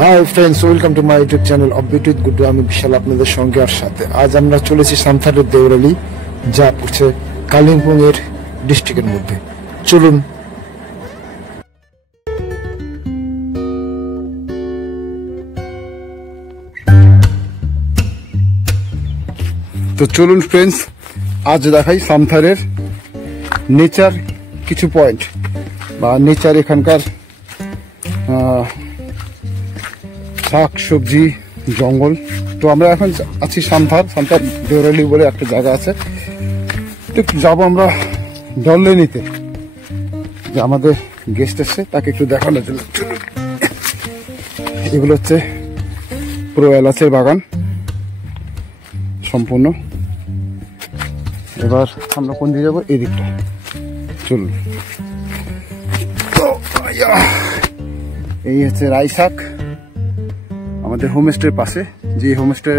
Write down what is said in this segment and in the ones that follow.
Hi friends, welcome to my YouTube channel offbeat with Guddu. আমি বিশাল আপনাদের সঙ্গে আর সাথে। আজ আমরা চলেছি সামথারের দেউরালি, যা পড়ছে কালিম্পং এর ডিস্ট্রিক্টের মধ্যে। চলুন। তো চলুন ফ্রেন্ডস, আজ দেখাই সামথারের নেচার কিছু পয়েন্ট বা নেচার, এখানকার শাক সবজি, জঙ্গল। তো আমরা এখন আছি সামথার দেউরালি বলে একটা জায়গা আছে। তো যাবো আমরা ডলে নিতে, যে আমাদের গেস্ট এসছে তাকে একটু দেখানোর জন্য। এগুলো হচ্ছে পুরো এলাচের বাগান সম্পূর্ণ। এবার আমরা কোন দিকে যাবো? এই দিকটা চলুন। এই হচ্ছে রাইসাক, আমাদের হোমস্টের পাশে। যে হোমস্টে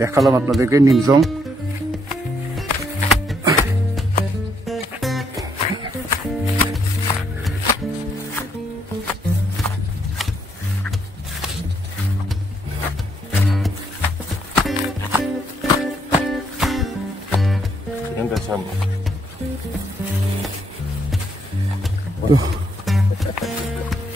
দেখালাম আপনাদেরকে, নিমজং।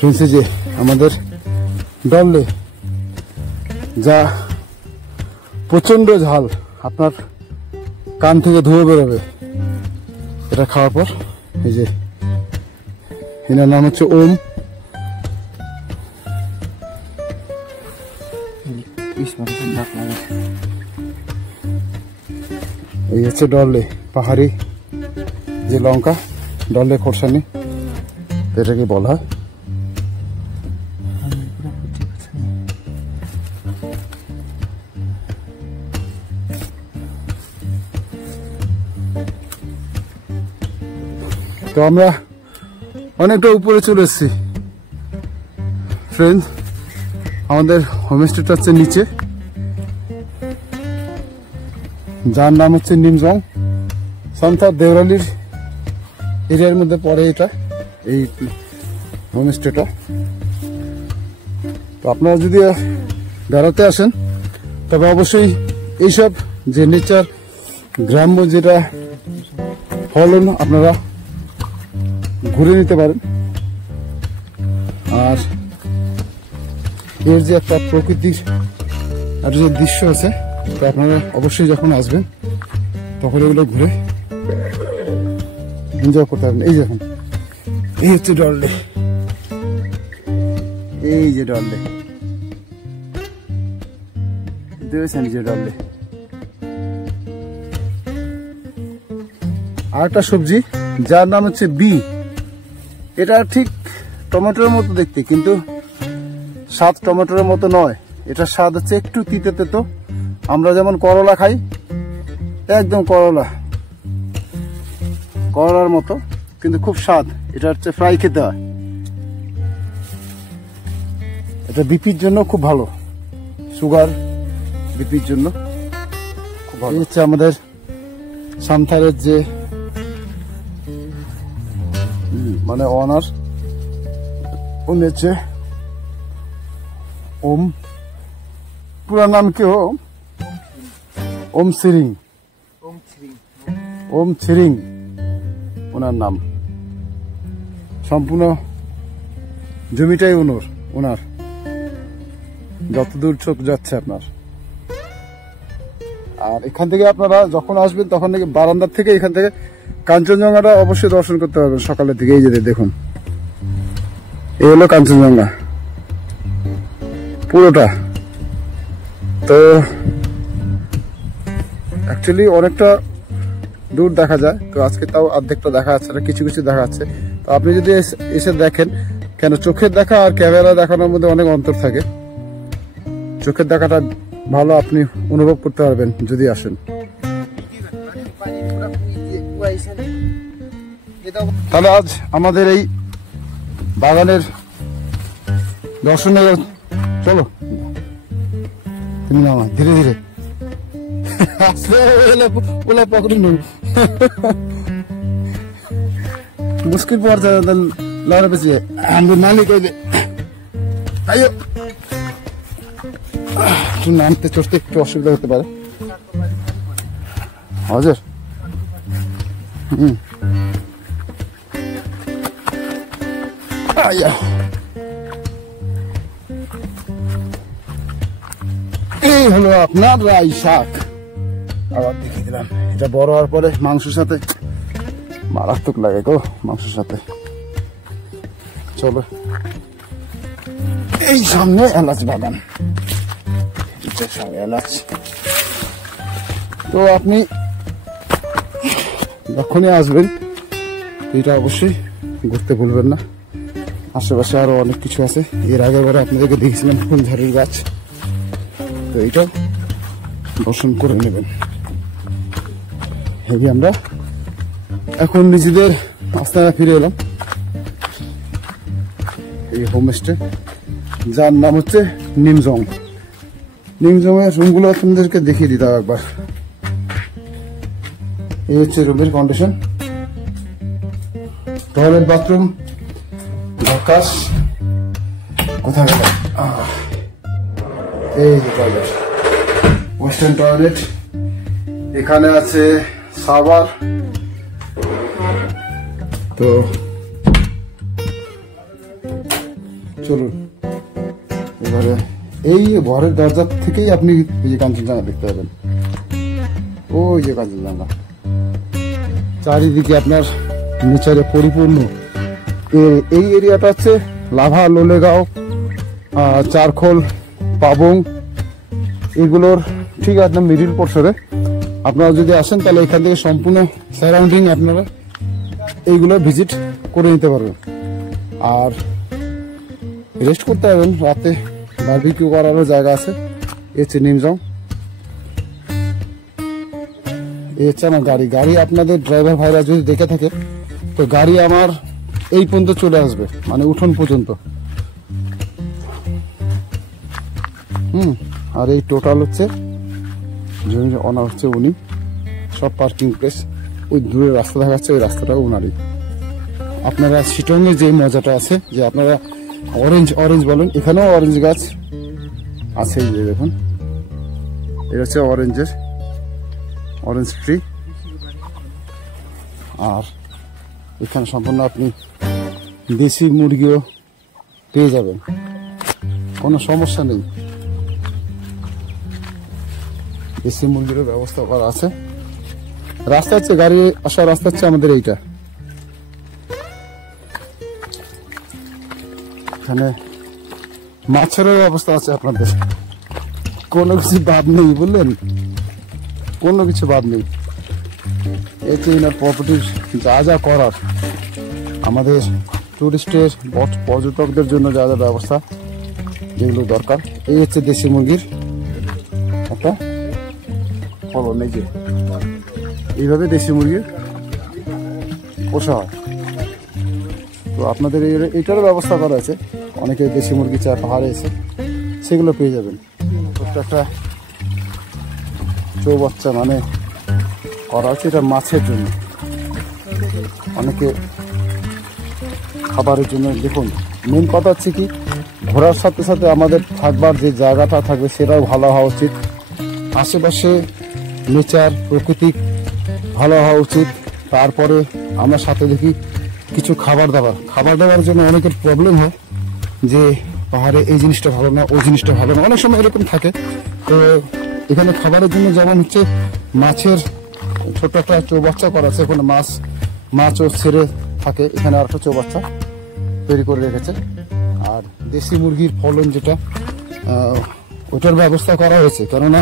শুনছি যে আমাদের ডলে যা প্রচন্ড ঝাল, আপনার কান থেকে ধুয়ে বেরোবে এটা খাওয়ার পর। এই যে এনার নাম হচ্ছে ওম। এই হচ্ছে ডলে পাহাড়ি যে লঙ্কা, ডলে খোরসানি এটাকে বলা হয়। তো আমরা অনেকটা উপরে চলে এসেছি ফ্রেন্ড। আমাদের হোমস্টেটা হচ্ছে নিচে, যার নাম হচ্ছে নিমজং। সামথার দেউরালির এরিয়ার মধ্যে পড়ে এটা, এই হোমস্টেটা। তো আপনারা যদি বেড়াতে আসেন তবে অবশ্যই এইসব যে নেচার, গ্রাম্য যেটা ফলন, আপনারা ঘুরে নিতে পারেন। আর এর যে একটা প্রকৃতির একটা যে দৃশ্য আছে, তো আপনারা অবশ্যই যখন আসবেন তখন এগুলো ঘুরে এনজয় করতে পারবেন। এই দেখুন, এই হচ্ছে ডলে, এই যে ডলে দেখছেন, যে ডলে। আর একটা সবজি যার নাম হচ্ছে বি। এটা ঠিক টমেটোর মতো দেখতে, কিন্তু স্বাদ টমেটোর মতো নয়। এটার স্বাদ হচ্ছে একটু তিতে তেতো। আমরা যেমন করলা খাই, একদম করলার মতো, কিন্তু খুব স্বাদ। এটা হচ্ছে ফ্রাই খেতে হয়। এটা বিপির জন্য খুব ভালো, সুগার বিপির জন্য খুব ভালো। হচ্ছে আমাদের সামথারের যে মানে অনার, উনি হচ্ছে ওম। পুরো নাম কি? ওম সিরিং, ওম ছিরিং ওনার নাম। সম্পূর্ণ জমিটাই ওনার, যতদূর চোখ যাচ্ছে আপনার। আর এখান থেকে আপনারা যখন আসবেন তখন থেকে বারান্দার থেকে, এখান থেকে কাঞ্চনজঙ্ঘাটা অবশ্যই দর্শন করতে পারবেন সকালের দিকে। এই যে দেখুন, এই হলো কাঞ্চনজঙ্ঘা পুরোটা। তো অ্যাকচুয়ালি অনেকটা দূর দেখা যায়, তো আজকে তাও অর্ধেকটা দেখা যাচ্ছে না, কিছু কিছু দেখা যাচ্ছে। তো আপনি যদি এসে দেখেন, কেন চোখের দেখা আর ক্যামেরা দেখানোর মধ্যে অনেক অন্তর থাকে। চোখের দেখাটা ভালো, আপনি অনুভব করতে পারবেন যদি আসেন। তাহলে আজ আমাদের এই বাগানের দর্শনে চলো, তুমি নামা ধীরে ধীরে পকড়ি मुश्किल पर्छ लडेपछि हाम्रो मालिक अहिले आयो একটু নামতে চড়তে একটু অসুবিধা হতে পারে। হাজার এই হলো আপনার রাই শাক। আবার দেখিয়ে দিলাম, এটা বড় হওয়ার পরে মাংসের সাথে মারাত্মক লাগে গো, মাংসের সাথে। চলো, এই সামনে এলাচ বাগান, এলাচ। তো আপনি যখনই আসবেন এটা অবশ্যই ঘুরতে ভুলবেন না। আশেপাশে আরো অনেক কিছু আছে। এর আগের বারে আপনাদেরকে দেখেছিলাম ফুলঝাড়ির গাছ, তো এইটাও দর্শন করে নেবেন। হেবি আমরা এখন নিজেদের আস্তানা ফিরে এলাম, এই হোমস্টে, যার নাম হচ্ছে নিমজং। নিমজংয়ের রুমগুলো আপনাদেরকে দেখিয়ে দিতে হবে একবার। এই হচ্ছে রুমের কন্ডিশন, টয়লেট বাথরুম ঢাকাস। কোথায় গেল? এই যে টয়লেট, ওয়েস্টার্ন টয়লেট। এখানে আছে সাবার। তো চলুন এবারে এই ঘরের দরজা থেকেই আপনি এই যে কাঞ্চনজঙ্ঘা দেখতে পাবেন। ওই যে কাঞ্চনজঙ্ঘা, চারিদিকে আপনার নেচারে পরিপূর্ণ। এই এরিয়াটা হচ্ছে লাভা, লোলেগাঁও, চারখোল, পাবং, এগুলোর ঠিক একদম মিডিল পোর্শনে। আপনারা যদি আসেন তাহলে এখান থেকে সম্পূর্ণ সারাউন্ডিং আপনারা এইগুলো ভিজিট করে নিতে পারবেন। আর রেস্ট করতে পারবেন, রাতে বারবিকিউ করারও জায়গা আছে। এই হচ্ছে নিমজং, এই হচ্ছে আমার গাড়ি। আপনাদের ড্রাইভার ভাইরা যদি দেখে থাকে তো গাড়ি আমার এই পর্যন্ত চলে আসবে, মানে উঠোন পর্যন্ত। আর এই টোটাল হচ্ছে জমির অনার হচ্ছে উনি, সব পার্কিং প্লেস। ওই দূরে রাস্তা দেখাচ্ছে, ওই রাস্তাটাও উনারই। আপনারা শিটংয়ে যে মজাটা আছে যে আপনারা অরেঞ্জ বলেন, এখানেও অরেঞ্জ গাছ আছে। এই যে দেখুন, এটা হচ্ছে অরেঞ্জ ট্রি। আর এখানে সম্পূর্ণ আপনি দেশি মুরগিও পেয়ে যাবেন, কোনো সমস্যা নেই। দেশি মুরগিরও ব্যবস্থা করা আছে। রাস্তা হচ্ছে, গাড়ি আসার রাস্তা হচ্ছে আমাদের এইটা। এখানে মাছেরও ব্যবস্থা আছে আপনাদের, কোনো কিছু বাদ নেই, বুঝলেন, কোনো কিছু বাদ নেই। এই যে ইনার প্রপার্টির যা যা করার, আমাদের টুরিস্টের পর্যটকদের জন্য যা যা ব্যবস্থা যেগুলো দরকার। এই হচ্ছে দেশি মুরগির একটা ফলন। এই যে এইভাবে দেশি মুরগির পোষা হয়। তো আপনাদের এইটারও ব্যবস্থা করা আছে। অনেকে দেশি মুরগি চায়, পাহাড়ে এসে সেগুলো পেয়ে যাবেন। একটা চৌবাচ্চা মানে করা হচ্ছে, এটা মাছের জন্য, অনেকে খাবারের জন্য। দেখুন, মেন কথা হচ্ছে কি, ঘোরার সাথে সাথে আমাদের থাকবার যে জায়গাটা থাকবে সেটাও ভালো হওয়া উচিত। আশেপাশে নেচার, প্রকৃতি ভালো হওয়া উচিত। তারপরে আমরা সাথে দেখি কিছু খাবার দাবার জন্য অনেকের প্রবলেম হয় যে পাহাড়ে এই জিনিসটা ভালো না, ওই জিনিসটা ভালো না, অনেক সময় এরকম থাকে। তো এখানে খাবারের জন্য যেমন হচ্ছে মাছের ছোট একটা চৌবাচ্চা করা আছে, ওখানে মাছও ছেড়ে থাকে। এখানে আর একটা চৌবাচ্চা তৈরি করে রেখেছে। আর দেশি মুরগির ফলন যেটা, ওটার ব্যবস্থা করা হয়েছে। কেননা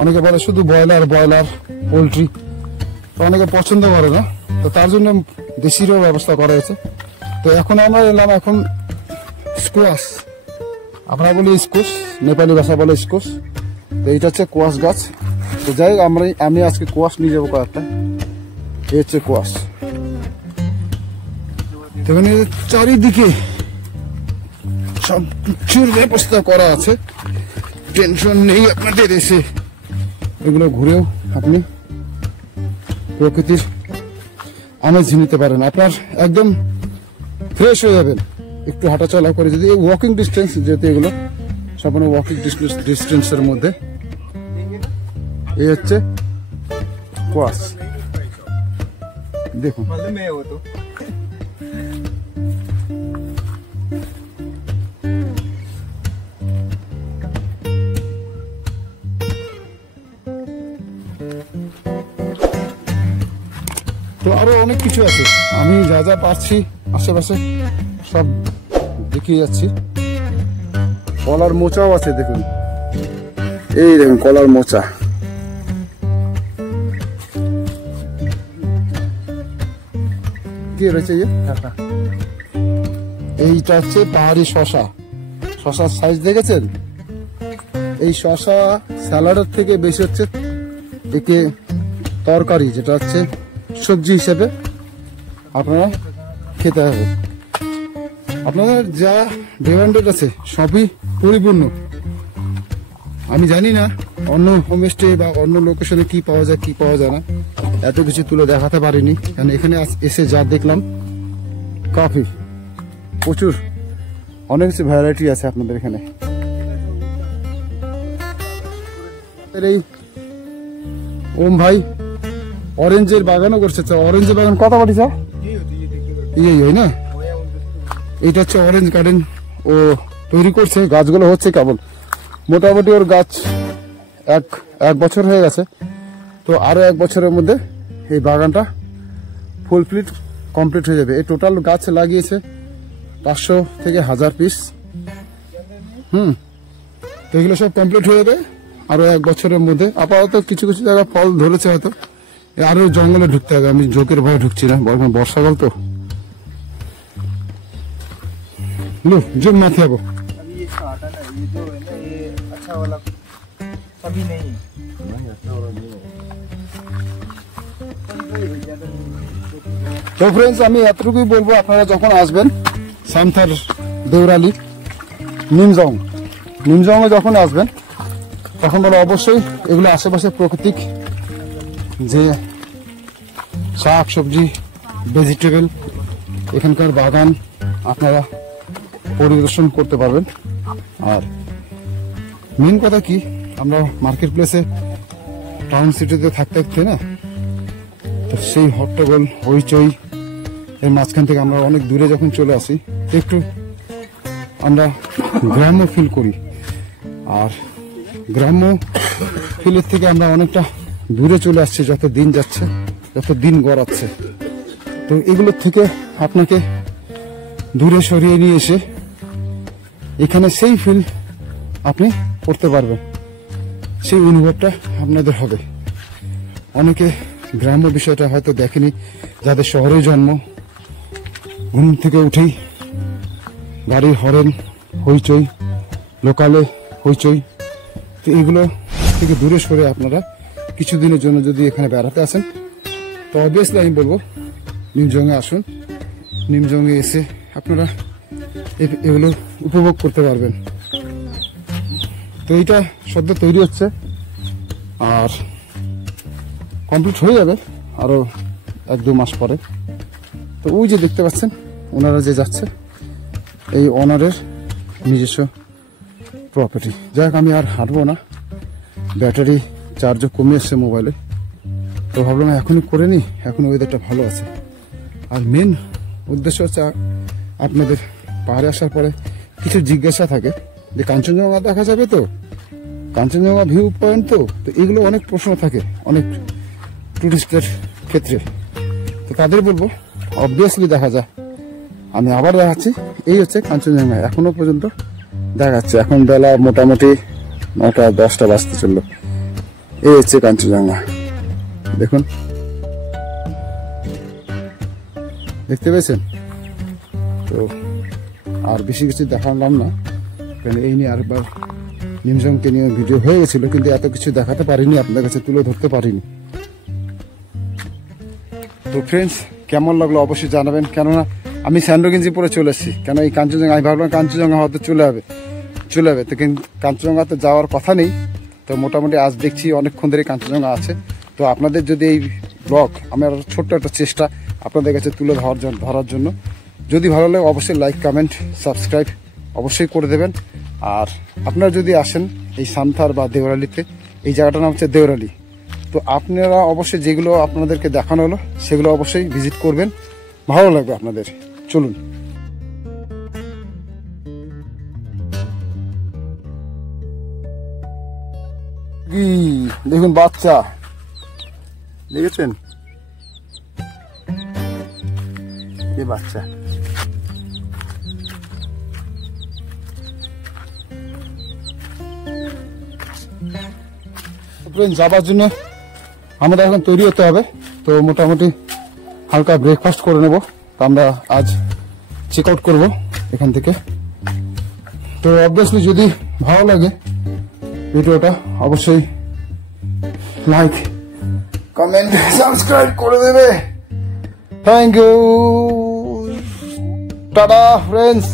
অনেকে বলে শুধু ব্রয়লার পোলট্রি, তো অনেকে পছন্দ করে না, তো তার জন্য দেশিরও ব্যবস্থা করা হয়েছে। তো এখন আমরা এলাম এখন স্কোয়াশ, আমরা বলি স্কোশ, নেপালি ভাষা বলে স্কোশ। তো এইটা হচ্ছে কোয়াশ গাছ। তো যাই হোক, আমি আজকে কোয়াশ নিয়ে যাবো কয়েকটা। এই হচ্ছে কোয়াশ। এখানে চারিদিকে সব কিছুর ব্যবস্থা করা আছে, টেনশন নেই আপনাদের। এসে এগুলো ঘুরেও আপনি প্রকৃতির আমেজ নিতে পারেন, আপনার একদম ফ্রেশ হয়ে যাবেন। একটু হাঁটাচলা করে যদি ওয়াকিং ডিস্টেন্স, যেহেতু এগুলো সম্পূর্ণ ওয়াকিং ডিস্টেন্সের মধ্যে। এই হচ্ছে কোয়াস, দেখুন। তো আরো অনেক কিছু আছে, আমি যা যা পারছি আশেপাশে সব দেখিয়ে যাচ্ছি। কলার মোচাও আছে, দেখুন, এই দেখুন কলার মোচা। কি রয়েছে? এইটা হচ্ছে পাহাড়ি শশা। শশার সাইজ দেখেছেন? এই শশা স্যালাডের থেকে বেশি হচ্ছে একে তরকারি, যেটা হচ্ছে সবজি হিসেবে আপনারা খেতে হবে। আপনাদের যা ডিমান্ডেড আছে সবই পরিপূর্ণ। আমি জানি না অন্য হোমস্টে বা অন্য লোকেশনে কি পাওয়া যায় কি পাওয়া যায় না, এত কিছু তুলে দেখাতে পারিনি। কারণ এখানে এসে যা দেখলাম, কফি প্রচুর, অনেক কিছু ভ্যারাইটি আছে আপনাদের এখানে। এই ওম ভাই অরেঞ্জের বাগানও করছে। অরেঞ্জের বাগান কত বাড়ি স্যার? এই না, এইটা হচ্ছে অরেঞ্জ গার্ডেন ও তৈরি করছে। গাছগুলো হচ্ছে কেবল, মোটামুটি ওর গাছ এক বছর হয়ে গেছে। তো আরো 1 বছরের মধ্যে এই বাগানটা ফুলফিল কমপ্লিট হয়ে যাবে। এই টোটাল গাছ লাগিয়েছে 500 থেকে 1000 পিস। তো এগুলো সব কমপ্লিট হয়ে যাবে আরো 1 বছরের মধ্যে। আপাতত কিছু কিছু জায়গায় ফল ধরেছে, হয়তো আরো জঙ্গলে ঢুকতে হবে। আমি জোকের ভয়ে ঢুকছি না, বর্ষাকাল তো। लो जो माथे अब अभी ये आता ना, ये जो है ना, ये अच्छा वाला अभी नहीं है। তো ফ্রেন্ডস, আমি এতটুকুই বলবো, আপনারা যখন আসবেন সামথার দেউরালি নিমজং যখন আসবেন তখন বলো অবশ্যই এগুলো আশেপাশে প্রাকৃতিক যে শাক সবজি ভেজিটেবল এখানকার বাগান আপনারা পরিদর্শন করতে পারবেন। আর মেন কথা কি, আমরা মার্কেট প্লেসে টাউন সিটিতে থাকতে না, তো সেই হট্টগোল হইচই এর মাঝখান থেকে আমরা অনেক দূরে যখন চলে আসি, একটু আমরা গ্রাম্য ফিল করি। আর গ্রাম্য ফিলের থেকে আমরা অনেকটা দূরে চলে আসছি যত দিন যাচ্ছে, যত দিন গড়াচ্ছে। তো এগুলোর থেকে আপনাকে দূরে সরিয়ে নিয়ে এসে এখানে সেই ফিল আপনি করতে পারবেন, সেই অনুভবটা আপনাদের হবে। অনেকে গ্রাম্য বিষয়টা হয়তো দেখেনি, যাদের শহরে জন্ম, ঘুম থেকে উঠেই গাড়ির হরেন, হইচই, লোকালে হইচই। তো এগুলো থেকে দূরে সরে আপনারা কিছুদিনের জন্য যদি এখানে বেড়াতে আসেন, তো অবভিয়াসলি আমি বলবো নিমজংয়ে আসুন। নিমজংয়ে এসে আপনারা এগুলো উপভোগ করতে পারবেন। তো এইটা সদ্য তৈরি হচ্ছে আর কমপ্লিট হয়ে যাবে আরো 1-2 মাস পরে। তো ওই যে দেখতে পাচ্ছেন ওনারা যে যাচ্ছে, এই ওনারের নিজস্ব প্রপার্টি। যাই হোক, আমি আর হাঁটবো না, ব্যাটারি চার্জও কমে এসছে মোবাইলে। তো ভাবলাম এখনই করে নিই, এখন ওয়েদারটা ভালো আছে। আর মেন উদ্দেশ্য হচ্ছে আপনাদের পাহাড়ে আসার পরে কিছু জিজ্ঞাসা থাকে যে কাঞ্চনজঙ্ঘা দেখা যাবে তো, কাঞ্চনজঙ্ঘা ভিউ পয়েন্ট তো এগুলো অনেক প্রশ্ন থাকে অনেক টুরিস্টের ক্ষেত্রে। তো তাদের বলবো অবভিয়াসলি দেখা যায়। আমি আবার দেখাচ্ছি, এই হচ্ছে কাঞ্চনজঙ্ঘা, এখনো পর্যন্ত দেখাচ্ছে। এখন বেলা মোটামুটি 9টা-10টা বাজতে চললো। এই হচ্ছে কাঞ্চনজঙ্ঘা, দেখুন, দেখতে পেয়েছেন? তো আর বেশি কিছু দেখালাম না, কারণ এই নিয়ে আরেকবার নিমজংকে নিয়ে ভিডিও হয়ে গেছিল, কিন্তু এত কিছু দেখাতে পারিনি, আপনাদের কাছে তুলে ধরতে পারিনি। তো ফ্রেন্ডস, কেমন লাগলো অবশ্যই জানাবেন। কেননা আমি স্যান্ডো গেঞ্জি পরে চলে এসেছি, কেন এই কাঞ্চনজঙ্ঘা, আমি ভাবলাম কাঞ্চনজঙ্ঘা হয়তো চলে যাবে, তো কিন্তু কাঞ্চনজঙ্ঘা তো যাওয়ার কথা নেই। তো মোটামুটি আজ দেখছি অনেকক্ষণ ধরে কাঞ্চনজঙ্ঘা আছে। তো আপনাদের যদি এই ব্লগ, আমার ছোট্ট একটা চেষ্টা আপনাদের কাছে তুলে ধরার জন্য, যদি ভালো লাগে অবশ্যই লাইক, কমেন্ট, সাবস্ক্রাইব অবশ্যই করে দেবেন। আর আপনারা যদি আসেন এই সান্থার বা দেওরালিতে, এই জায়গাটার নাম হচ্ছে দেওরালি, তো আপনারা অবশ্যই যেগুলো আপনাদেরকে দেখানো হলো সেগুলো অবশ্যই ভিজিট করবেন, ভালো লাগবে আপনাদের। চলুন। দেখুন বাচ্চা, দেখেছেন এই বাচ্চা। যাবার জন্য আমাদের এখন তৈরি হতে হবে, তো মোটামুটি হালকা ব্রেকফাস্ট করে নেব। তো আমরা আজ চেক আউট করবো এখান থেকে। তো অবভিয়াসলি যদি ভালো লাগে ভিডিওটা অবশ্যই লাইক, কমেন্ট, সাবস্ক্রাইব করে দেবে। Thank you, tata friends.